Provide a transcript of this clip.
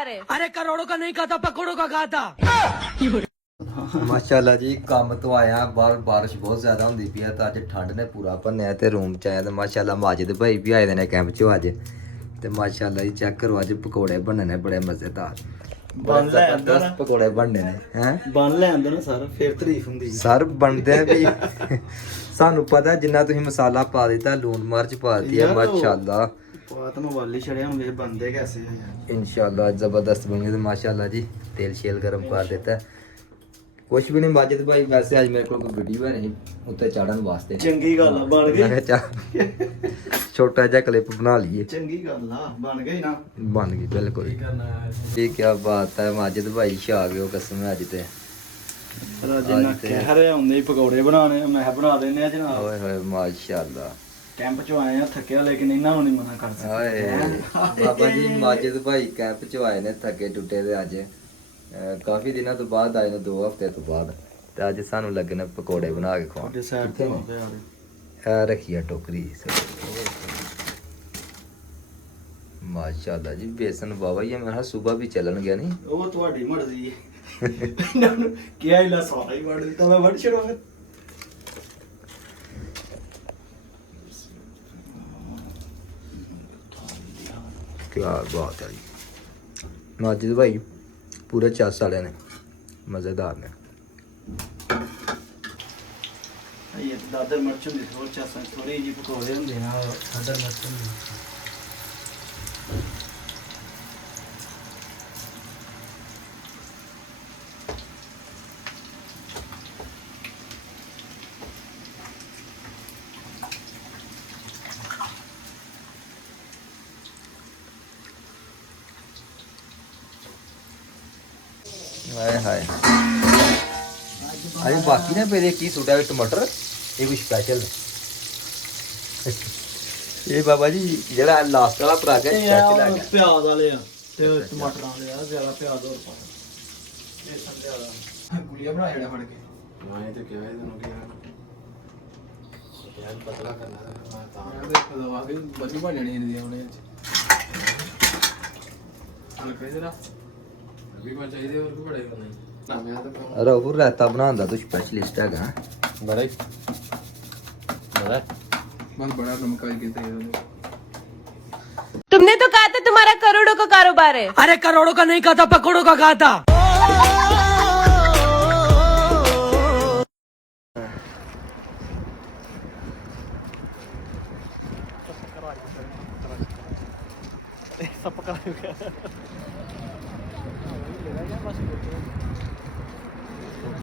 कारोबार है? अरे करोड़ों का नहीं कहा था, पकड़ों का कहा था। ਮਾਸ਼ਾਅੱਲਾ ਜੀ ਕੰਮ ਤੋਂ ਆਇਆ ਬਾਹਰ ਬਾਰਿਸ਼ ਬਹੁਤ ਜ਼ਿਆਦਾ ਹੁੰਦੀ ਪਈ ਆ ਤਾਂ ਅੱਜ ਠੰਡ ਨੇ ਪੂਰਾ ਭੰਨਿਆ ਤੇ ਰੂਮ ਚ ਆਇਆ ਤੇ ਮਾਸ਼ਾਅੱਲਾ ਮਾਜਿਦ ਭਾਈ ਵੀ ਆਏ ਦੇ ਨੇ ਕੈਂਪ ਚੋਂ ਅੱਜ ਤੇ ਮਾਸ਼ਾਅੱਲਾ ਜੀ ਚੈੱਕ ਕਰੋ ਅੱਜ ਪਕੌੜੇ ਬਣਨੇ ਨੇ ਬੜੇ ਮਜ਼ੇਦਾਰ ਬਣ ਲੈ ਅੰਦਰ 10 ਪਕੌੜੇ ਬਣਨੇ ਨੇ ਹੈ ਬਣ ਲੈ ਅੰਦਰ ਨਾ ਸਰ ਫਿਰ ਤਾਰੀਫ ਹੁੰਦੀ ਸਰ ਬਣਦੇ ਆ ਵੀ ਸਾਨੂੰ ਪਤਾ ਜਿੰਨਾ ਤੁਸੀਂ ਮਸਾਲਾ ਪਾ ਦਿੱਤਾ ਲੂਣ ਮਿਰਚ ਪਾ ਦਿੱਤੀ ਹੈ ਮਾਸ਼ਾਅੱਲਾ ਬਾਤ ਨੂੰ ਵਾਲੀ ਛੜਿਆ ਹੁਣ ਵੇ ਬੰਦੇ ਕੈਸੇ ਆ ਯਾਰ इंशाल्लाह जबरदस्त बनेंगे तो माशाल्लाह जी तेल शेल गर्म कर देता है कुछ भी नहीं माजिद भाई वैसे आज मेरे को कोई वीडियो है नहीं उत्ते चढ़न वास्ते ਚੰਗੀ ਗੱਲ ਆ ਬਣ मैं ਗਈ कहा चल छोटा जा क्लिप बना लिए ਚੰਗੀ ਗੱਲ ਆ ਬਣ ਗਈ ਨਾ बन गई बिल्कुल ये क्या बात है माजिद भाई शा गए हो कसम है अज ते ਰਾਜੇ ਨਾ ਕਹਿ ਰਿਹਾ ਹੁੰਦੇ ਹੀ ਪਕੌੜੇ ਬਣਾਣੇ ਮੈਂ ਕਿਹਾ ਬਣਾ ਦਿੰਨੇ ਆ ਜਨਾਬ ओए होए माशाल्लाह ਕੈਂਪ ਚੋਂ ਆਏ ਆ ਥੱਕਿਆ ਲੇਕਿਨ ਇਹਨਾਂ ਨੂੰ ਨਹੀਂ ਮਨਾ ਕਰ ਸਕਦੇ हाय बाबा जी माजिद भाई कैंप च आए ने थके टुटे दे अज काफी दिनों तो बाद आए ने 2 हफ्ते तो बाद ते अज सानू लगे ने पकौड़े बना के खवाने ਤੁਹਾਡੇ ਸਾਈਡ ਤੇ ਹੋ ਗਿਆ ਇਹ ਰੱਖੀ ਆ ਟੋਕਰੀ ਮਾਸ਼ਾਅੱਲਾ ਜੀ ਬੇਸਨ ਬਾਬਾ ਇਹ ਮੈਂ ਸਵੇਰ ਵੀ ਚੱਲਣ ਗਿਆ ਨਹੀਂ ਉਹ ਤੁਹਾਡੀ ਮਰਜ਼ੀ ਹੈ ਇਹਨਾਂ ਨੂੰ ਕਿਹਾ ਇਲਾ ਸਾਰਾ ਹੀ ਵੜ ਦਿੱਤਾ ਮੈਂ ਵੜ ਛੜੋ ਫਿਰ क्या बात है जी माजिद भाई पूरे 4 साले ने मज़ेदार ने ਇਹ ਦਾਦਰ ਮਿਰਚ ਹੁੰਦੀ ਥੋੜਾ ਚਾਸਾ ਥੋੜੀ ਜਿਹੀ ਪਕੌੜੇ ਹੁੰਦੇ ਨਾ ਦਾਦਰ ਮਿਰਚ ਹੁੰਦੀ हाय हाय अरे बाकी ने पे की सूटा है टमाटर ये कुछ स्पेशल ये बाबा जी ਜਿਹੜਾ ਲਾਸਟ ਵਾਲਾ ਪਰਾਗਾ ਸਪੈਸ਼ਲ ਹੈ ਪਿਆਜ਼ ਵਾਲੇ ਆ ਤੇ ਟਮਾਟਰਾਂ ਵਾਲੇ ਆ ਜ਼ਿਆਦਾ ਪਿਆਜ਼ ਹੋਰ ਪਾ ਇਹ ਸੰਦੇ ਵਾਲਾ ਗੁਲੀਆ ਬਣਾ ਜਿਹੜਾ ਫੜ ਕੇ ਮੈਂ ਤੇ ਕਿਹਾ ਇਹਨੂੰ ਕਿ ਯਾਰ ਪਤਲਾ ਕਰਨਾ ਮੈਂ ਤਾਂ ਦੇਖੋ ਦਵਾ ਕੇ ਬਣੀ ਬਣਣੀ ਨਹੀਂ ਉਹਨੇ ਹਲ ਕਹੇ ਜਰਾ ਅਭੀ ਬਣ ਚਾਹੀਦੇ ਹੋਰ ਕੀ ਬੜੇਗਾ ਨਹੀਂ ਨਾ ਮੈਂ ਤਾਂ ਰੋਹੂ ਰਾਇਤਾ ਬਣਾਉਂਦਾ ਤੂੰ ਸਪੈਸ਼ਲਿਸਟ ਹੈਗਾ ਬੜਾ बहुत बड़ा नमक के तुमने तो कहा था तुम्हारा करोड़ों का कारोबार है। अरे करोड़ों का नहीं कहा था, पकड़ों का कहा था। सब पका